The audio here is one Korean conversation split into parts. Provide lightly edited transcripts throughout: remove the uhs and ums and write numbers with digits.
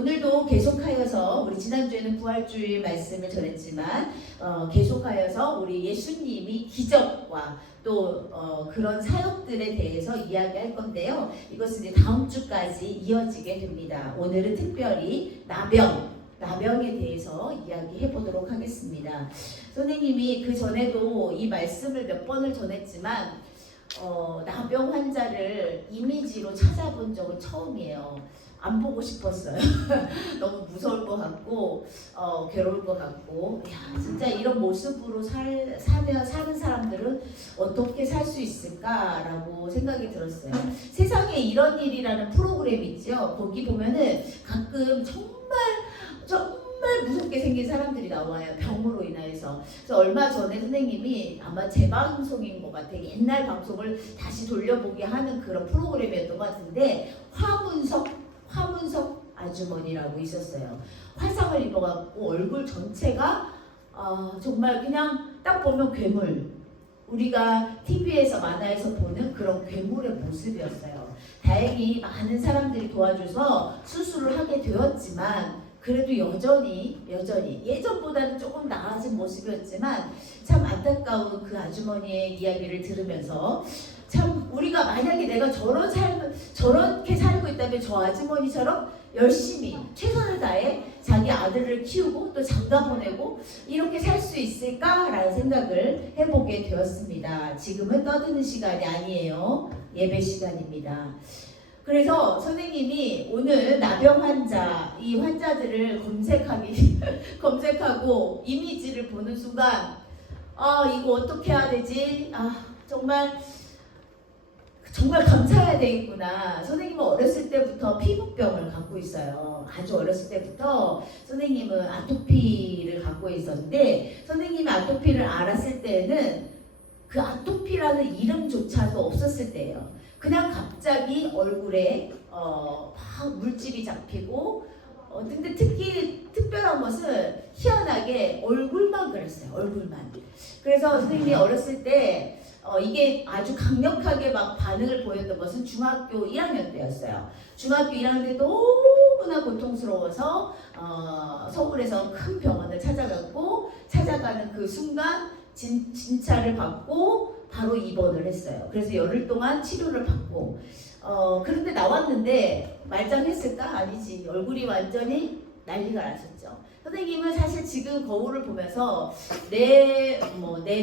오늘도 계속하여서 우리 지난주에는 부활주일 말씀을 전했지만 계속하여서 우리 예수님이 기적과 또 그런 사역들에 대해서 이야기할 건데요. 이것은 이제 다음 주까지 이어지게 됩니다. 오늘은 특별히 나병에 대해서 이야기해 보도록 하겠습니다. 선생님이 그 전에도 이 말씀을 몇 번을 전했지만 나병 환자를 이미지로 찾아본 적은 처음이에요. 안 보고 싶었어요. 너무 무서울 것 같고 괴로울 것 같고, 야, 진짜 이런 모습으로 사는 사람들은 어떻게 살 수 있을까라고 생각이 들었어요. 세상에 이런 일이라는 프로그램 있죠. 거기 보면은 가끔 정말 무섭게 생긴 사람들이 나와요. 병으로 인해서. 그래서 얼마 전에 선생님이 아마 재방송인 것 같아요. 옛날 방송을 다시 돌려보게 하는 그런 프로그램이었던 것 같은데, 화문석 아주머니라고 있었어요. 화상을 입어갖고 얼굴 전체가 정말 그냥 딱 보면 괴물, 우리가 TV에서 만화에서 보는 그런 괴물의 모습이었어요. 다행히 많은 사람들이 도와줘서 수술을 하게 되었지만, 그래도 여전히 예전보다는 조금 나아진 모습이었지만 참 안타까운 그 아주머니의 이야기를 들으면서, 참 우리가 만약에 내가 저렇게 살고 있다면 저 아주머니처럼 열심히 최선을 다해 자기 아들을 키우고 또 장가 보내고 이렇게 살 수 있을까라는 생각을 해보게 되었습니다. 지금은 떠드는 시간이 아니에요. 예배 시간입니다. 그래서 선생님이 오늘 나병 환자, 이 환자들을 검색하고 이미지를 보는 순간, 이거 어떻게 해야 되지? 정말 감사해야 되겠구나. 선생님은 어렸을 때부터 피부병을 갖고 있어요. 아주 어렸을 때부터 선생님은 아토피를 갖고 있었는데, 선생님이 아토피를 알았을 때는 그 아토피라는 이름조차도 없었을 때예요. 그냥 갑자기 얼굴에 막 물집이 잡히고, 근데 특별한 것은 희한하게 얼굴만 그랬어요. 얼굴만. 그래서 선생님이 어렸을 때 이게 아주 강력하게 막 반응을 보였던 것은 중학교 1학년 때였어요. 중학교 1학년 때 너무나 고통스러워서 서울에서 큰 병원을 찾아가는 그 순간 진찰을 받고 바로 입원을 했어요. 그래서 열흘 동안 치료를 받고, 그런데 나왔는데 말짱했을까? 아니지. 얼굴이 완전히 난리가 났었죠. 선생님은 사실 지금 거울을 보면서 내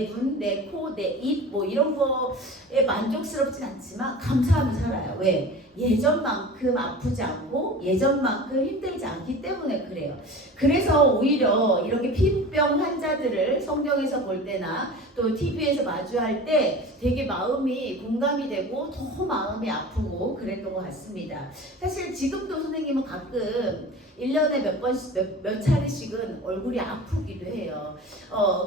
눈, 내 코, 내 입 이런 거에 만족스럽진 않지만 감사하며 살아요. 왜? 예전만큼 아프지 않고 예전만큼 힘들지 않기 때문에 그래요. 그래서 오히려 이렇게 피부병 환자들을 성경에서 볼 때나 또 TV에서 마주할 때 되게 마음이 공감이 되고 더 마음이 아프고 그랬던 것 같습니다. 사실 지금도 선생님은 가끔 1년에 몇 차례씩은 얼굴이 아프기도 해요.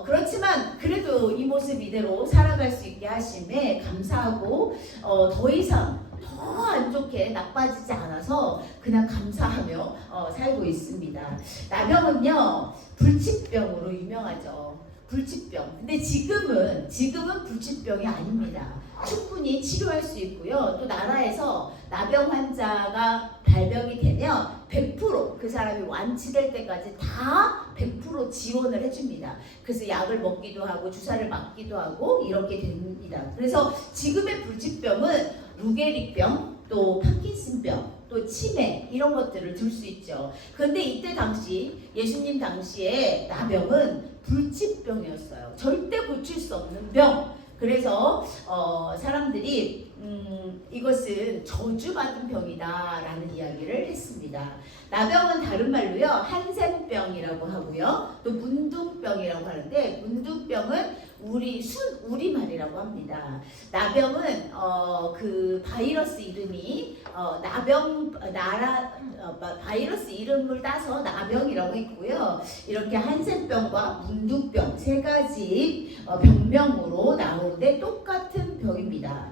그렇지만 그래도 이 모습 이대로 살아갈 수 있게 하심에 감사하고, 더 이상 더 안 좋게 나빠지지 않아서 그냥 감사하며 살고 있습니다. 나병은요, 불치병으로 유명하죠. 불치병. 근데 지금은 불치병이 아닙니다. 충분히 치료할 수 있고요. 또 나라에서 나병 환자가 발병이 되면 100% 그 사람이 완치될 때까지 다 100% 지원을 해줍니다. 그래서 약을 먹기도 하고 주사를 맞기도 하고 이렇게 됩니다. 그래서 지금의 불치병은 루게릭병, 또 파킨슨병, 또 치매 이런 것들을 들 수 있죠. 그런데 이때 당시 예수님 당시에 나병은 불치병이었어요. 절대 고칠 수 없는 병. 그래서 사람들이 이것은 저주받은 병이다라는 이야기를 했습니다. 나병은 다른 말로요, 한센병이라고 하고요, 또 문둥병이라고 하는데, 문둥병은 우리말이라고 합니다. 나병은 그 바이러스 이름이 바이러스 이름을 따서 나병이라고 했고요. 이렇게 한센병과 문둥병 세 가지 병명으로 나오는데 똑같은 병입니다.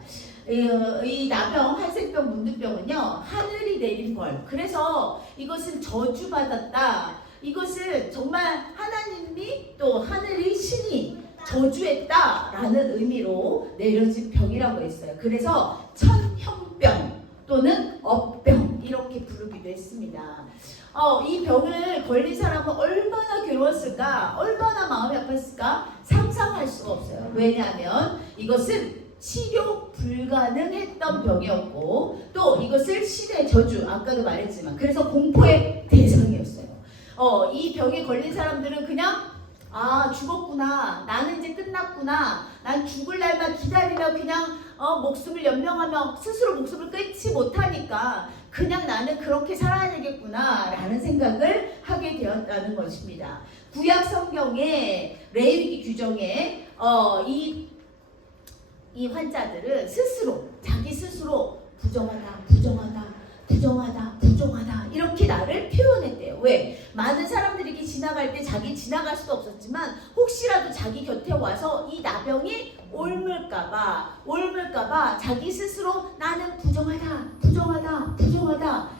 이 나병, 한센병, 문둥병은요, 하늘이 내린 벌. 그래서 이것은 저주받았다. 이것은 정말 하나님이 또 하늘의 신이 저주했다라는 의미로 내려진 병이라고 했어요. 그래서 천형병 또는 업병 이렇게 부르기도 했습니다. 이 병을 걸린 사람은 얼마나 괴로웠을까? 얼마나 마음이 아팠을까? 상상할 수가 없어요. 왜냐하면 이것은 치료 불가능했던 병이었고 또 이것을 신의 저주, 아까도 말했지만 그래서 공포의 대상이었어요. 이 병에 걸린 사람들은 그냥 죽었구나, 나는 이제 끝났구나, 난 죽을 날만 기다리며 그냥 목숨을 연명하며 스스로 목숨을 끊지 못하니까 그냥 나는 그렇게 살아야 되겠구나 라는 생각을 하게 되었다는 것입니다. 구약 성경의 레위기 규정에 이 환자들은 자기 스스로 부정하다 이렇게 나를 표현했대요. 왜? 많은 사람들이 지나갈 때 자기 지나갈 수도 없었지만 혹시라도 자기 곁에 와서 이 나병이 옮을까봐 자기 스스로 나는 부정하다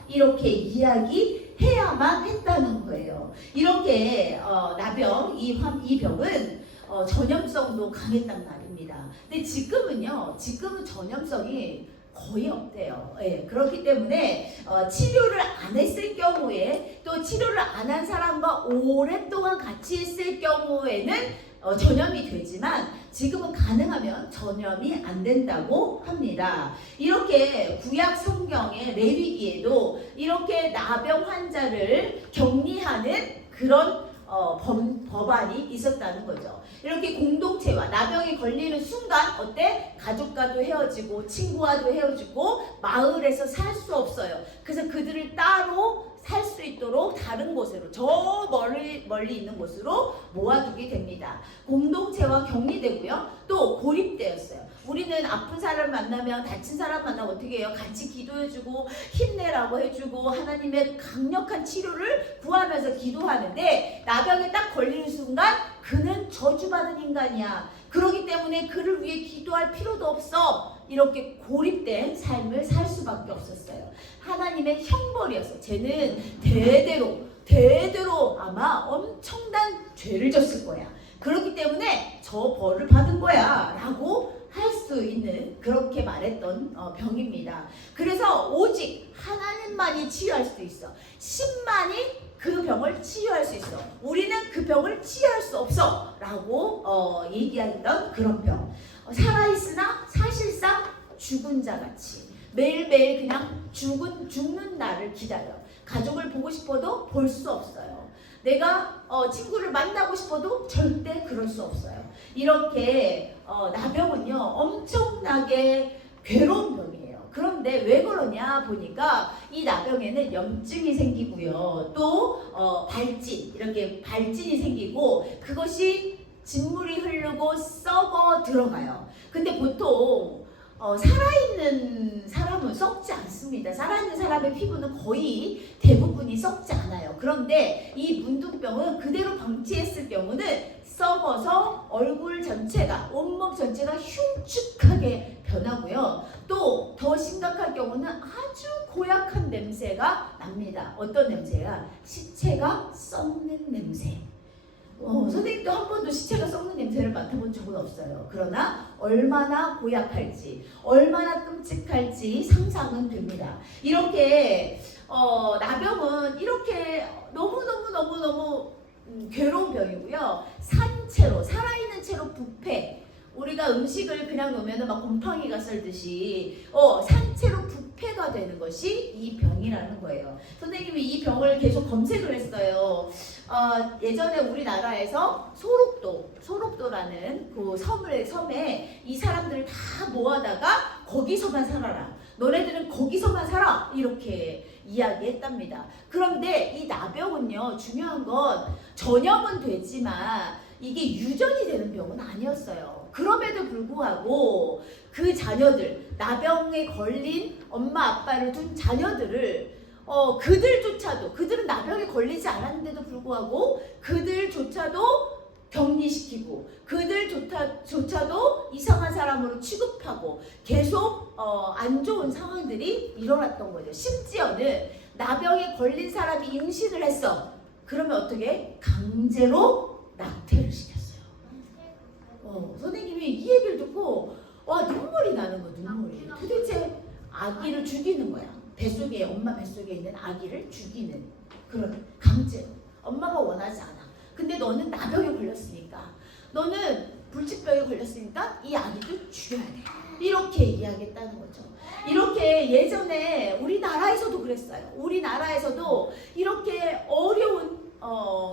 이렇게 이야기해야만 했다는 거예요. 이렇게 나병, 이 병은 전염성도 강했단 말입니다. 근데 지금은 전염성이 거의 없대요. 예, 그렇기 때문에 치료를 안 했을 경우에 또 치료를 안 한 사람과 오랫동안 같이 있을 경우에는 전염이 되지만 지금은 가능하면 전염이 안 된다고 합니다. 이렇게 구약 성경의 레위기에도 이렇게 나병 환자를 격리하는 그런 법안이 있었다는 거죠. 이렇게 공동체와 나병에 걸리는 순간 어때? 가족과도 헤어지고 친구와도 헤어지고 마을에서 살 수 없어요. 그래서 그들을 따로 살 수 있도록 다른 곳으로 저 멀리 있는 곳으로 모아두게 됩니다. 공동체와 격리되고요. 또 고립되었어요. 우리는 아픈 사람 만나면 다친 사람 만나면 어떻게 해요? 같이 기도해주고 힘내라고 해주고 하나님의 강력한 치료를 구하면서 기도하는데 나병에 딱 걸리는 순간 그는 저주받은 인간이야. 그렇기 때문에 그를 위해 기도할 필요도 없어. 이렇게 고립된 삶을 살 수밖에 없었어요. 하나님의 형벌이었어요. 쟤는 대대로 아마 엄청난 죄를 졌을 거야. 그렇기 때문에 저 벌을 받은 거야 라고 할 수 있는 그렇게 말했던 병입니다. 그래서 오직 하나님만이 치유할 수 있어. 신만이 그 병을 치유할 수 있어. 우리는 그 병을 치유할 수 없어 라고 얘기했던 그런 병. 살아있으나 사실상 죽은 자같이 매일매일 그냥 죽는 날을 기다려. 가족을 보고 싶어도 볼 수 없어요. 내가 친구를 만나고 싶어도 절대 그럴 수 없어요. 이렇게 나병은요 엄청나게 괴로운 병이에요. 그런데 왜 그러냐 보니까 이 나병에는 염증이 생기고요. 또 이렇게 발진이 생기고 그것이 진물이 흐르고 썩어 들어가요. 근데 보통 살아있는 사람은 썩지 않습니다. 살아있는 사람의 피부는 거의 대부분이 썩지 않아요. 그런데 이 문둥병은 그대로 방치했을 경우는 썩어서 얼굴 전체가, 온몸 전체가 흉측하게 변하고요. 또 더 심각한 경우는 아주 고약한 냄새가 납니다. 어떤 냄새가? 시체가 썩는 냄새. 선생님도 한 번도 시체가 썩는 냄새를 맡아본 적은 없어요. 그러나 얼마나 고약할지, 얼마나 끔찍할지 상상은 됩니다. 이렇게 나병은 이렇게 너무 괴로운 병이고요. 살아있는 채로 부패. 우리가 음식을 그냥 놓으면 막 곰팡이가 썰듯이 산채로 부패가 되는 것이 이 병이라는 거예요. 선생님이 이 병을 계속 검색을 했어요. 예전에 우리나라에서 소록도라는 그 섬에 이 사람들을 다 모아다가 거기서만 살아라. 너네들은 거기서만 살아. 이렇게 이야기했답니다. 그런데 이 나병은요, 중요한 건 전염은 되지만 이게 유전이 되는 병은 아니었어요. 그럼에도 불구하고 그 자녀들, 나병에 걸린 엄마 아빠를 둔 자녀들을 그들은 나병에 걸리지 않았는데도 불구하고 그들조차도 격리시키고 그들조차도 이상한 사람으로 취급하고 계속 안 좋은 상황들이 일어났던 거죠. 심지어는 나병에 걸린 사람이 임신을 했어. 그러면 어떻게? 강제로 낙태를 시켰어요. 선생님이 이 얘기를 듣고 눈물이 나는 거야. 눈물이. 도대체 아기를 죽이는 거야. 엄마 뱃속에 있는 아기를 죽이는 그런 강제로. 엄마가 원하지 않아. 근데 너는 나병에 걸렸으니까, 너는 불치병에 걸렸으니까 이 아기도 죽여야 돼. 이렇게 이야기했다는 거죠. 이렇게 예전에 우리나라에서도 그랬어요. 우리나라에서도 이렇게 어려운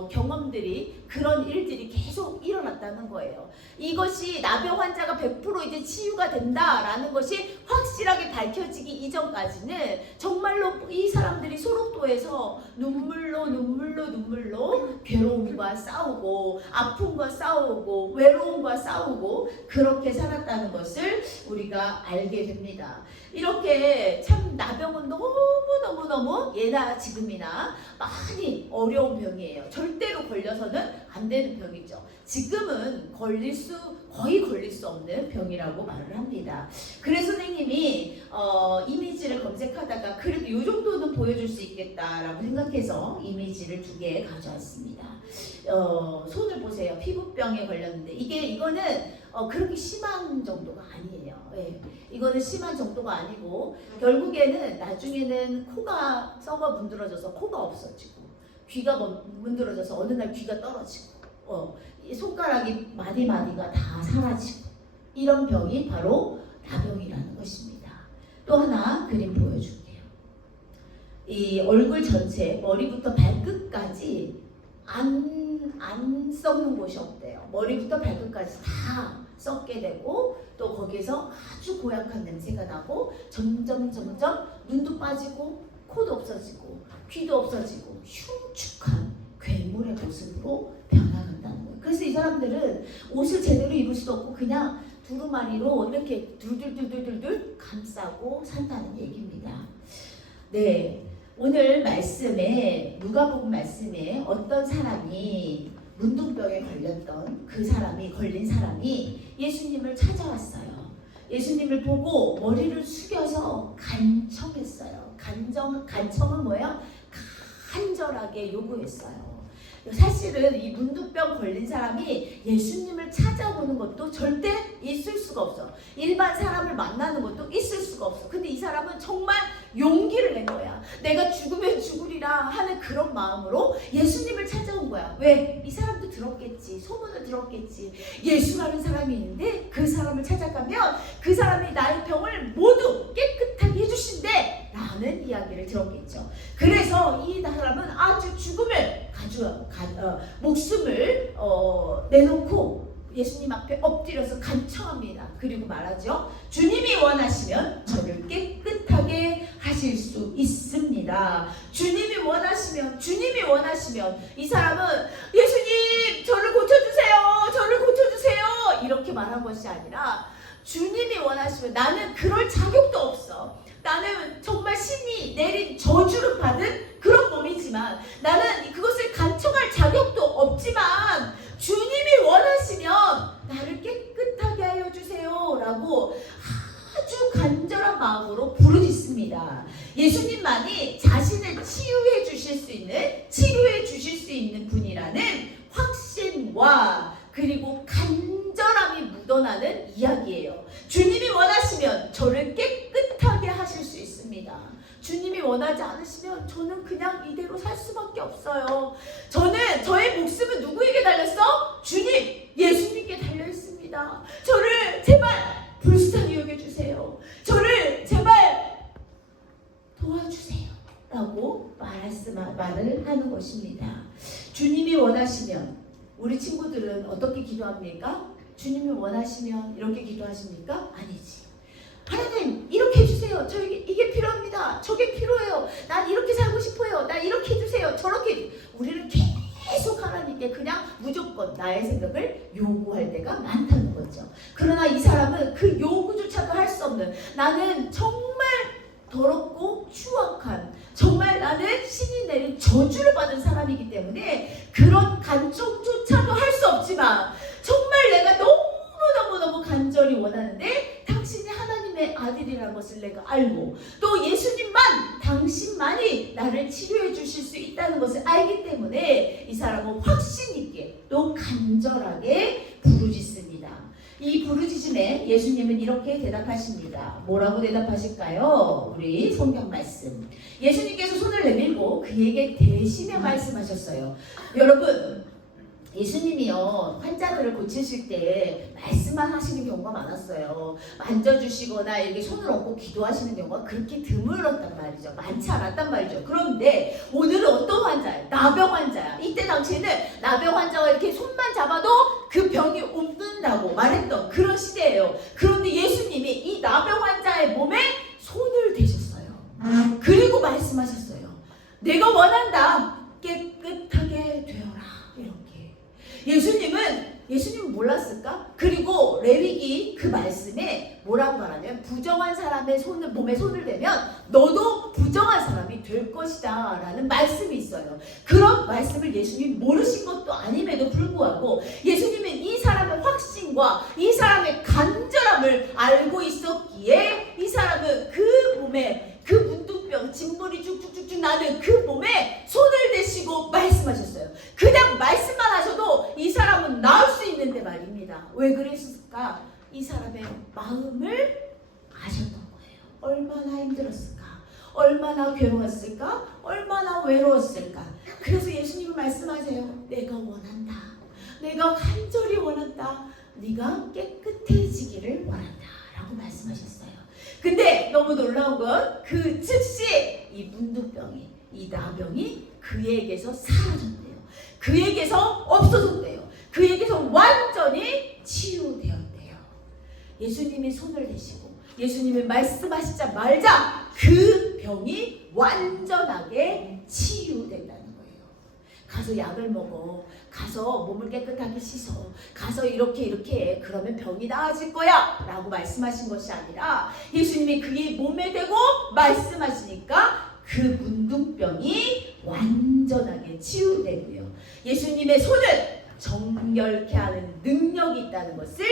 경험들이, 그런 일들이 계속 일어났다는 거예요. 이것이 나병 환자가 100% 이제 치유가 된다라는 것이 확실하게 밝혀지기 이전까지는 정말로 이 사람들이 소록도에서 눈물로 괴로움과 싸우고 아픔과 싸우고 외로움과 싸우고 그렇게 살았다는 것을 우리가 알게 됩니다. 이렇게 참 나병은 너무 예나 지금이나 많이 어려운 병이에요. 절대로 걸려서는 안 되는 병이죠. 지금은 거의 걸릴 수 없는 병이라고 말을 합니다. 그래서 선생님이 이미지를 검색하다가 그래도 이 정도는 보여줄 수 있겠다라고 생각해서 이미지를 2개 가져왔습니다. 손을 보세요. 피부병에 걸렸는데 이거는 그렇게 심한 정도가 아니에요. 예. 이거는 심한 정도가 아니고 결국에는 나중에는 코가 썩어 문드러져서 코가 없어지고, 귀가 문드러져서 어느 날 귀가 떨어지고, 이 손가락이 마디마디가 다 사라지고, 이런 병이 바로 나병이라는 것입니다. 또 하나 그림 보여줄게요. 이 얼굴 전체 머리부터 발끝까지 안 썩는 곳이 없대요. 머리부터 발끝까지 다 썩게 되고, 또 거기에서 아주 고약한 냄새가 나고, 점점 눈도 빠지고 코도 없어지고 귀도 없어지고 흉측한 괴물의 모습으로 변화한다는 거예요. 그래서 이 사람들은 옷을 제대로 입을 수도 없고 그냥 두루마리로 이렇게 둘둘 감싸고 산다는 얘기입니다. 네, 오늘 말씀에, 누가복음 말씀에 어떤 사람이, 문둥병에 걸린 사람이 예수님을 찾아왔어요. 예수님을 보고 머리를 숙여서 간청했어요. 간청은 뭐예요? 간절하게 요구했어요. 사실은 이 문둥병 걸린 사람이 예수님을 찾아오는 것도 절대 있을 수가 없어. 일반 사람을 만나는 것도 있을 수가 없어. 근데 이 사람은 정말 용기를 낸 거야. 내가 죽으면 죽으리라 하는 그런 마음으로 예수님을 찾아온 거야. 왜? 이 사람도 들었겠지. 소문을 들었겠지. 예수라는 사람이 있는데 그 사람을 찾아가면 그 사람이 나의 병을 모두 깨끗하게 해주신대 라는 이야기를 들었겠죠. 그래서 이 사람은 아주 죽음을 목숨을 내놓고 예수님 앞에 엎드려서 간청합니다. 그리고 말하죠. 주님이 원하시면 저를 깨끗하게 하실 수 있습니다. 주님이 원하시면 이 사람은 예수님 저를 고쳐주세요 이렇게 말한 것이 아니라, 주님이 원하시면, 나는 그럴 자격도 없어. 나는 정말 신이 내린 저주를 받은 그런 몸이지만, 나는 그것을 간청할 자격도 없지만 주님이 원하시면 나를 깨끗하게 하여 주세요 라고 아주 간절한 마음으로 부르짖습니다. 예수님만이 자신을 치유해 주실 수 있는 분이라는 확신과 그리고 간절함이 묻어나는 이야기예요. 주님이 원하시면 저를 깨끗하게 하실 수 있습니다. 주님이 원하지 않으시면 저는 그냥 이대로 살 수밖에 없어요. 저의 목숨은 누구에게 달렸어? 주님, 예수님께 달려있습니다. 저를 제발 불쌍히 여겨주세요. 저를 제발 도와주세요 라고 말을 하는 것입니다. 주님이 원하시면, 우리 친구들은 어떻게 기도합니까? 주님이 원하시면 이렇게 기도하십니까? 아니지. 하나님 이렇게 해주세요. 저에게 이게 필요합니다. 저게 필요해요. 난 이렇게 살고 싶어요. 나 이렇게 해주세요. 저렇게. 우리는 계속 하나님께 그냥 무조건 나의 생각을 요구할 때가 많다는 거죠. 그러나 이 사람은 그 요구조차도 할 수 없는, 나는 정말 더럽고 추악한, 정말 나는 신이 내린 저주를 받은 사람이기 때문에 그런 간청조차도 할 수 없지만, 정말 내가 너무 간절히 원하는데 당신이 하나님의 아들이라는 것을 내가 알고, 또 예수님만, 당신만이 나를 치료해 주실 수 있다는 것을 알기 때문에 이 사람은 확신 있게 또 간절하게 부르짖습니다. 이 부르짖음에 예수님은 이렇게 대답하십니다. 뭐라고 대답하실까요? 우리 성경 말씀. 예수님께서 손을 내밀고 그에게 대시며 말씀하셨어요. 여러분, 예수님이요, 환자들을 고치실 때 말씀만 하시는 경우가 많았어요. 만져주시거나 이렇게 손을 얹고 기도하시는 경우가 그렇게 드물었단 말이죠. 많지 않았단 말이죠. 그런데 오늘은 어떤 환자예요? 나병 환자야. 이때 당시에는 나병 환자가 이렇게 손만 잡아도 그 병이 옮는다고 말했던 그런 시대예요. 그런데 예수님이 이 나병 환자의 몸에 손을 대셨어요. 그리고 말씀하셨어요. 내가 원한다. 깨끗하게 되어라. 예수님은 몰랐을까? 그리고 레위기 그 말씀에 뭐라고 말하냐면 부정한 사람의 몸에 손을 대면 너도 부정한 사람이 될 것이다 라는 말씀이 있어요. 그런 말씀을 예수님 모르신 것도 아님에도 불구하고 예수님은 이 사람의 확신과 이 사람의 간절함을 알고 있었기에 이 사람은 그 몸에 그 문둥병, 진물이 쭉쭉쭉쭉 나는 그 몸에 손을 대시고 말씀하셨어요. 그냥 말씀만 하셔도 이 사람은 나을 수 있는데 말입니다. 왜 그랬을까? 이 사람의 마음을 아셨던 거예요. 얼마나 힘들었을까? 얼마나 괴로웠을까? 얼마나 외로웠을까? 그래서 예수님은 말씀하세요. 내가 원한다. 내가 간절히 원한다. 네가 깨끗해지기를 원한다 라고 말씀하셨어요. 근데 너무 놀라운 건 그 즉시 이 문둥병이, 이 나병이 그에게서 사라졌대요. 그에게서 없어졌대요. 그에게서 완전히 치유되었대요. 예수님이 손을 대시고 예수님이 말씀하시자마자 그 병이 완전하게 치유된다는 거예요. 가서 약을 먹어. 가서 몸을 깨끗하게 씻어. 가서 이렇게 해. 그러면 병이 나아질 거야 라고 말씀하신 것이 아니라 예수님이 그의 몸에 대고 말씀하시니까 그 문둥병이 완전하게 치유되고요. 예수님의 손은 정결케 하는 능력이 있다는 것을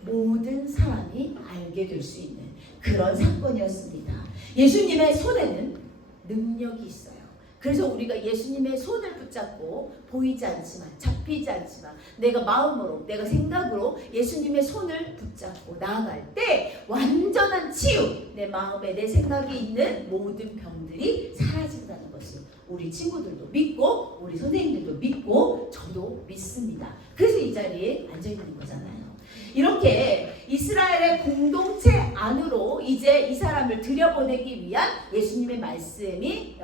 모든 사람이 알게 될 수 있는 그런 사건이었습니다. 예수님의 손에는 능력이 있어요. 그래서 우리가 예수님의 손을 붙잡고 보이지 않지만 잡히지 않지만 내가 마음으로 내가 생각으로 예수님의 손을 붙잡고 나아갈 때 완전한 치유, 내 마음에 내 생각이 있는 모든 병들이 사라진다는 것을 우리 친구들도 믿고 우리 선생님들도 믿고 저도 믿습니다. 그래서 이 자리에 앉아있는 거잖아요. 이렇게 이스라엘의 공동체 안으로 이제 이 사람을 들여보내기 위한 예수님의 말씀이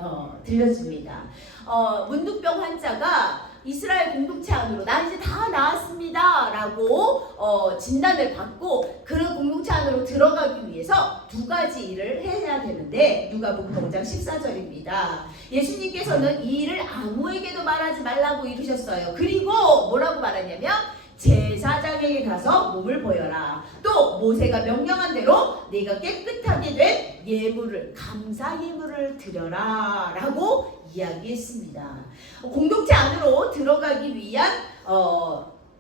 들려집니다. 문둥병 환자가 이스라엘 공동체 안으로 나 이제 다 나았습니다 라고 진단을 받고 그런 공동체 안으로 들어가기 위해서 두 가지 일을 해야 되는데 누가복음 5장 14절입니다. 예수님께서는 이 일을 아무에게도 말하지 말라고 이르셨어요. 그리고 뭐라고 말하냐면 제사장에게 가서 몸을 보여라. 또 모세가 명령한 대로 네가 깨끗하게 된 예물을, 감사 예물을 드려라 라고 이야기했습니다. 공동체 안으로 들어가기 위한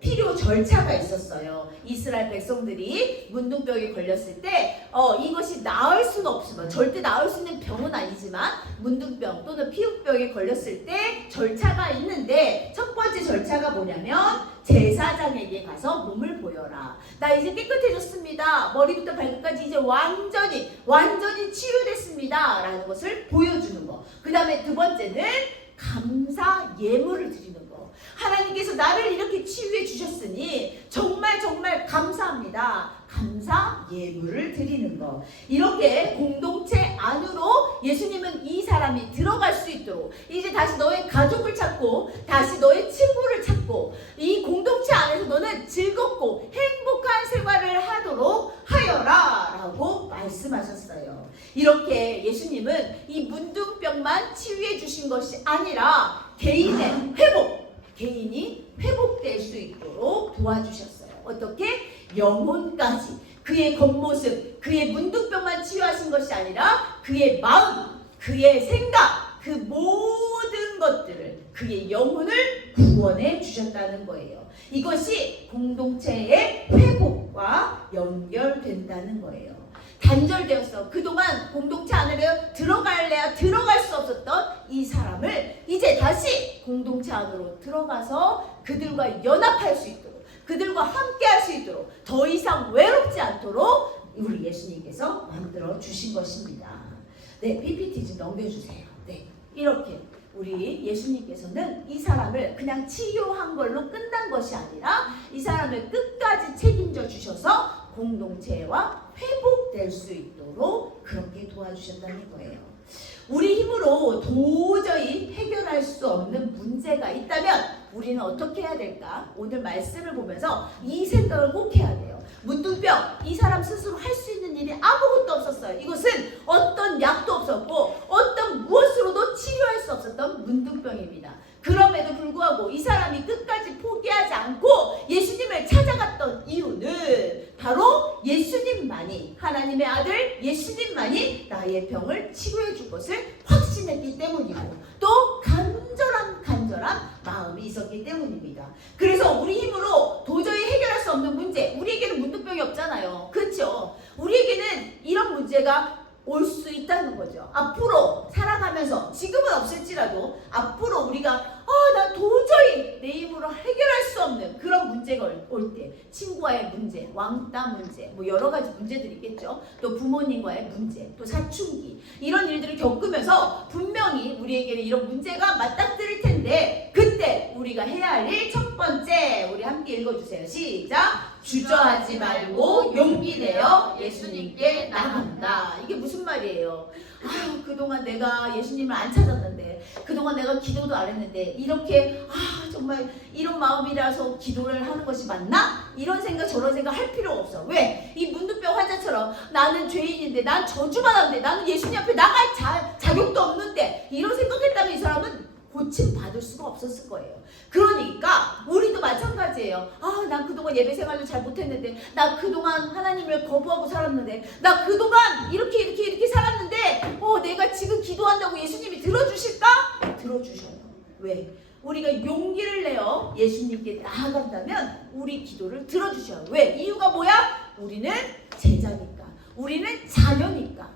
필요 절차가 있었어요. 이스라엘 백성들이 문둥병에 걸렸을 때 이것이 나을 수는 없지만 절대 나을 수 있는 병은 아니지만 문둥병 또는 피부병에 걸렸을 때 절차가 있는데 첫 번째 절차가 뭐냐면 제사장에게 가서 몸을 보여라. 나 이제 깨끗해졌습니다. 머리부터 발끝까지 이제 완전히 치유됐습니다 라는 것을 보여주는 거. 그 다음에 두 번째는 감사 예물을 드리는 거. 하나님께서 나를 이렇게 치유해 주셨으니 정말 감사합니다. 감사 예물을 드리는 것. 이렇게 공동체 안으로 예수님은 이 사람이 들어갈 수 있도록 이제 다시 너의 가족을 찾고 다시 너의 친구를 찾고 이 공동체 안에서 너는 즐겁고 행복한 생활을 하도록 하여라 라고 말씀하셨어요. 이렇게 예수님은 이 문둥병만 치유해 주신 것이 아니라 개인의 개인이 회복될 수 있도록 도와주셨어요. 어떻게? 영혼까지. 그의 겉모습, 그의 문둥병만 치유하신 것이 아니라 그의 마음, 그의 생각, 그 모든 것들을 그의 영혼을 구원해 주셨다는 거예요. 이것이 공동체의 회복과 연결된다는 거예요. 단절되었어. 그동안 공동체 안으로 들어갈 수 없었던 이 사람을 이제 다시 공동체 안으로 들어가서 그들과 연합할 수 있도록 그들과 함께 할 수 있도록 더 이상 외롭지 않도록 우리 예수님께서 만들어 주신 것입니다. 네, PPT 좀 넘겨주세요. 네, 이렇게 우리 예수님께서는 이 사람을 그냥 치유한 걸로 끝난 것이 아니라 이 사람을 끝까지 책임져 주셔서 공동체와 회복될 수 있도록 그렇게 도와주셨다는 거예요. 우리 힘으로 도저히 해결할 수 없는 문제가 있다면 우리는 어떻게 해야 될까? 오늘 말씀을 보면서 이 생각을 꼭 해야 돼요. 문둥병, 이 사람 스스로 할 수 있는 일이 아무것도 없었어요. 이것은 어떤 약도 없었고 어떤 무엇으로도 치료할 수 없었던 문둥병입니다. 그럼에도 불구하고 이 사람이 끝까지 포기하지 않고 예수님을 찾아갔던 이유는 바로 예수님만이, 하나님의 아들 예수님만이 나의 병을 치료해 줄 것을 확신했기 때문이고 또 간절한 마음이 있었기 때문입니다. 그래서 우리 힘으로 도저히 해결할 수 없는 문제, 우리에게는 문둥병이 없잖아요. 그렇죠? 우리에게는 이런 문제가 올 수 있다는 거죠. 앞으로 살아가면서 지금은 없을지라도 앞으로 우리가 난 도저히 내 힘으로 해결할 수 없는 그런 문제가 올 때, 친구와의 문제, 왕따 문제, 뭐 여러 가지 문제들이 있겠죠. 또 부모님과의 문제, 또 사춘기, 이런 일들을 겪으면서 분명히 우리에게는 이런 문제가 맞닥뜨릴 텐데 그때 우리가 해야 할 일 첫 번째, 우리 함께 읽어주세요. 시작! 주저하지 말고 용기 내어 예수님께 나간다. 이게 무슨 말이에요? 그동안 내가 예수님을 안 찾았는데, 그동안 내가 기도도 안 했는데 이렇게 정말 이런 마음이라서 기도를 하는 것이 맞나? 이런 생각 저런 생각 할 필요 없어. 왜? 이 문둥병 환자처럼 나는 죄인인데, 난 저주만 하는데, 나는 예수님 앞에 나갈 자격도 없는데, 이런 생각했다면 이 사람은 고침 받을 수가 없었을 거예요. 그러니까 우리도 마찬가지예요. 난 그동안 예배 생활도 잘 못했는데, 나 그동안 하나님을 거부하고 살았는데, 나 그동안 이렇게 살았는데 내가 지금 기도한다고 예수님이 들어주실까? 들어주셔요. 왜? 우리가 용기를 내어 예수님께 나아간다면 우리 기도를 들어주셔요. 왜? 이유가 뭐야? 우리는 제자니까, 우리는 자녀니까,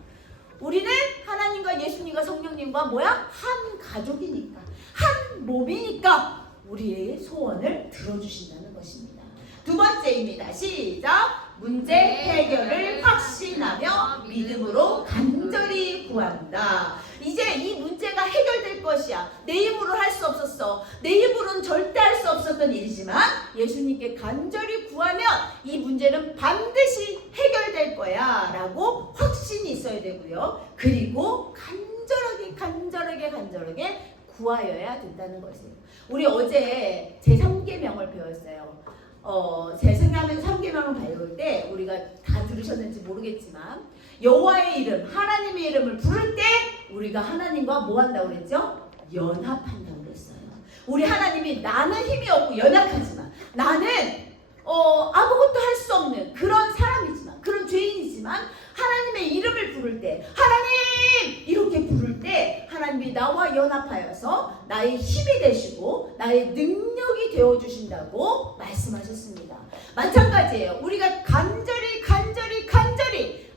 우리는 하나님과 예수님과 성령님과 한 가족이니까, 한 몸이니까 우리의 소원을 들어주신다는 것입니다. 두 번째입니다. 시작! 문제 해결을 확신하며 믿음으로 간절히 구한다. 이제 이 문제가 해결될 것이야. 내 힘으로 할 수 없었어. 내 힘으로는 절대 할 수 없었던 일이지만 예수님께 간절히 구하면 이 문제는 반드시 해결될 거야 라고 확신이 있어야 되고요. 그리고 간절하게 구하여야 된다는 것이에요. 우리 어제 제3계명을 배웠어요. 제3계명을 배울 때 우리가 다 들으셨는지 모르겠지만 여호와의 이름, 하나님의 이름을 부를 때 우리가 하나님과 뭐 한다고 그랬죠? 연합한다고 그랬어요. 우리 하나님이 나는 힘이 없고 연약하지만, 나는 아무것도 할 수 없는 그런 사람이지만, 그런 죄인이지만 하나님의 이름을 부를 때, 하나님! 이렇게 부를 때 하나님이 나와 연합하여서 나의 힘이 되시고 나의 능력이 되어주신다고 말씀하셨습니다. 마찬가지예요. 우리가 간절히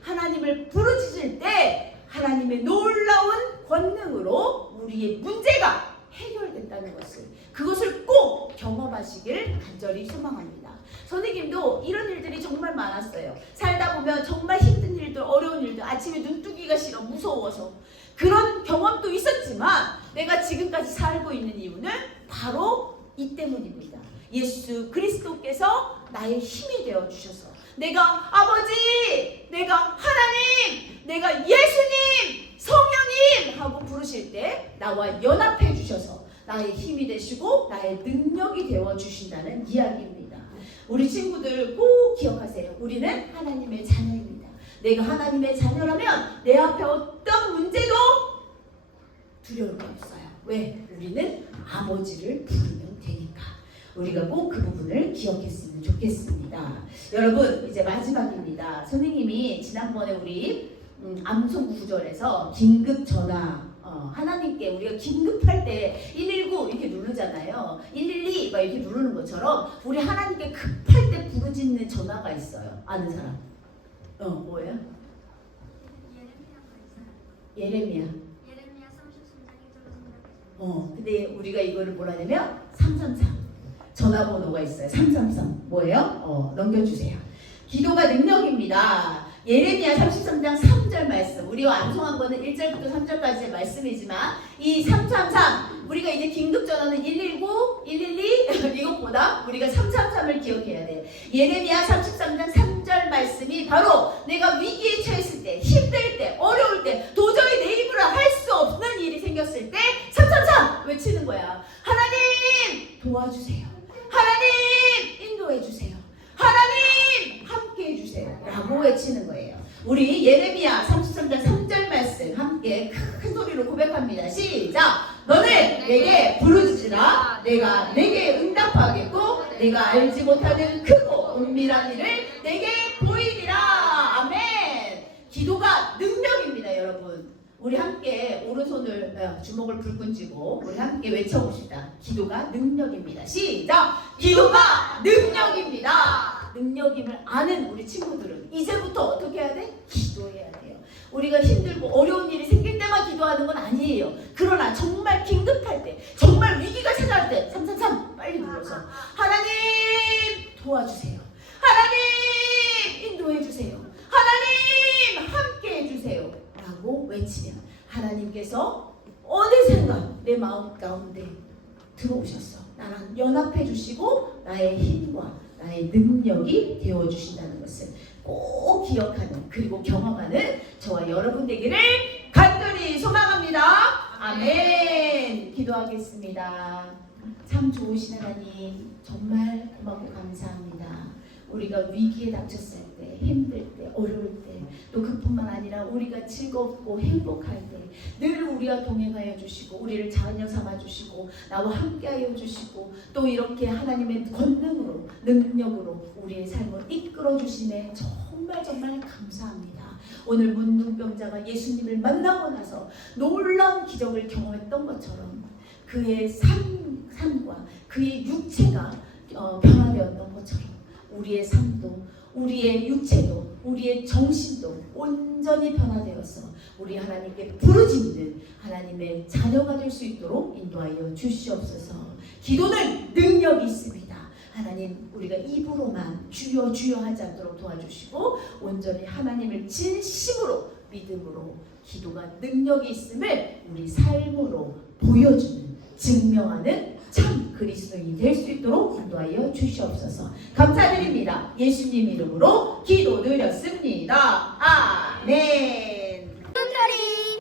하나님을 부르짖을 때 하나님의 놀라운 권능으로 우리의 문제가 해결된다는 것을, 그것을 꼭 경험하시길 간절히 소망합니다. 선생님도 이런 일들이 정말 많았어요. 살다 보면 정말 힘든 일들, 어려운 일들, 아침에 눈뜨기가 싫어, 무서워서 그런 경험도 있었지만 내가 지금까지 살고 있는 이유는 바로 이 때문입니다. 예수 그리스도께서 나의 힘이 되어주셔서 내가 아버지, 내가 하나님, 내가 예수님, 성령님 하고 부르실 때 나와 연합해 주셔서 나의 힘이 되시고 나의 능력이 되어주신다는 이야기입니다. 우리 친구들 꼭 기억하세요. 우리는 하나님의 자녀입니다. 내가 하나님의 자녀라면 내 앞에 어떤 문제도 두려울 게 없어요. 왜? 우리는 아버지를 부르면 되니까. 우리가 꼭 그 부분을 기억했으면 좋겠습니다. 여러분, 이제 마지막입니다. 선생님이 지난번에 우리 암송 구절에서 긴급 전화, 하나님께 우리가 긴급할 때 119 이렇게 누르잖아요. 112 막 이렇게 누르는 것처럼 우리 하나님께 급할 때 부르짖는 전화가 있어요. 아는 사람? 뭐예요? 예레미야 33장 1절로 생각해요. 근데 우리가 이거를 뭐라 하냐면 333. 전화번호가 있어요. 333 뭐예요? 넘겨주세요. 기도가 능력입니다. 예레미야 33장 3절 말씀, 우리가 암송한 거는 1절부터 3절까지의 말씀이지만 이 333 우리가 이제 긴급전화는 119, 112 이것보다 우리가 333을 기억해야 돼요. 예레미야 33장 3절 말씀이 바로 내가 위기에 처했을 때, 힘들 때, 어려울 때, 도저히 내 힘으로 할 수 없는 일이 생겼을 때 333 외치는 거야. 하나님 도와주세요. 하나님 인도해 주세요. 하나님 함께 해주세요 라고 외치는 거예요. 우리 예레미야 33장 3절 말씀 함께 큰 소리로 고백합니다. 시작! 너는 내게 부르짖으라. 내가 내게 응답하겠고 내가 알지 못하는 크고 은밀한 일을 내게 보이리라. 아멘. 기도가 능력입니다. 여러분, 우리 함께 오른손을 주먹을 불끈 쥐고 우리 함께 외쳐봅시다. 기도가 능력입니다. 시작! 기도가 능력입니다. 능력임을 아는 우리 친구들은 이제부터 어떻게 해야 돼? 기도해야 돼요. 우리가 힘들고 어려운 일이 생길 때만 기도하는 건 아니에요. 그러나 정말 긴급할 때, 정말 위기가 찾아올 때 333 빨리 눌러서 하나님 도와주세요. 하나님 인도해 주세요. 하나님 함께 해주세요 라고 외치면 하나님께서 어느샌가 내 마음 가운데 들어오셨어. 나랑 연합해 주시고 나의 힘과 나의 능력이 되어주신다는 것을 꼭 기억하는, 그리고 경험하는 저와 여러분 되기를 간절히 소망합니다. 아멘. 기도하겠습니다. 참 좋으신 하나님, 정말 고맙고 감사합니다. 우리가 위기에 닥쳤을 때, 힘들 때, 어려울 때, 또 그뿐만 아니라 우리가 즐겁고 행복할 때 늘 우리와 동행하여 주시고 우리를 자녀 삼아 주시고 나와 함께하여 주시고 또 이렇게 하나님의 권능으로, 능력으로 우리의 삶을 이끌어 주심에 정말 감사합니다. 오늘 문둥병자가 예수님을 만나고 나서 놀라운 기적을 경험했던 것처럼 그의 삶과 그의 육체가 변화되었던 것처럼 우리의 삶도, 우리의 육체도, 우리의 정신도 온전히 변화되어서 우리 하나님께 부르짖는 하나님의 자녀가 될 수 있도록 인도하여 주시옵소서. 기도는 능력이 있습니다. 하나님, 우리가 입으로만 주여 주여 하지 않도록 도와주시고 온전히 하나님을 진심으로 믿음으로 기도가 능력이 있음을 우리 삶으로 보여주는, 증명하는 참 그리스도인이 될 수 있도록 인도하여 주시옵소서. 감사드립니다. 예수님 이름으로 기도드렸습니다. 아멘. 뚱터리